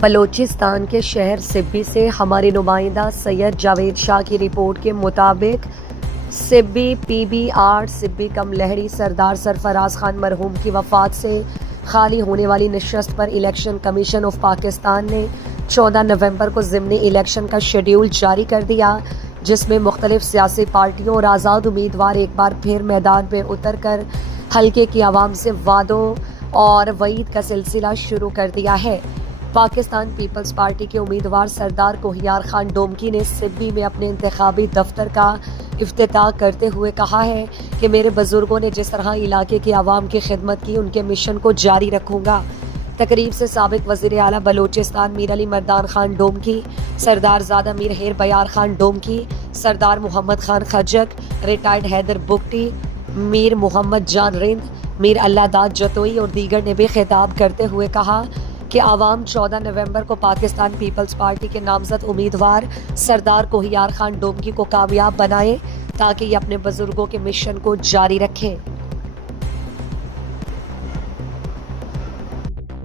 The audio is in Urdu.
بلوچستان کے شہر سبی سے ہمارے نمائندہ سید جاوید شاہ کی رپورٹ کے مطابق سبی پی بی آر سبی کم لہری سردار سرفراز خان مرحوم کی وفات سے خالی ہونے والی نشست پر الیکشن کمیشن آف پاکستان نے 14 نومبر کو ضمنی الیکشن کا شیڈیول جاری کر دیا، جس میں مختلف سیاسی پارٹیوں اور آزاد امیدوار ایک بار پھر میدان میں اتر کر حلقے کی عوام سے وعدوں اور وعید کا سلسلہ شروع کر دیا ہے۔ پاکستان پیپلز پارٹی کے امیدوار سردار کوہیار خان ڈومکی نے سبی میں اپنے انتخابی دفتر کا افتتاح کرتے ہوئے کہا ہے کہ میرے بزرگوں نے جس طرح علاقے کی عوام کی خدمت کی، ان کے مشن کو جاری رکھوں گا۔ تقریب سے سابق وزیر اعلیٰ بلوچستان میر علی مردان خان ڈومکی، سردار زادہ میر ہیر بیار خان ڈومکی، سردار محمد خان خجک، ریٹائرڈ حیدر بگٹی، میر محمد جان رند، میر اللہ داد جتوئی اور دیگر نے بھی خطاب کرتے ہوئے کہا کہ عوام 14 نومبر کو پاکستان پیپلز پارٹی کے نامزد امیدوار سردار کوہیار خان ڈومکی کو کامیاب بنائے تاکہ یہ اپنے بزرگوں کے مشن کو جاری رکھیں۔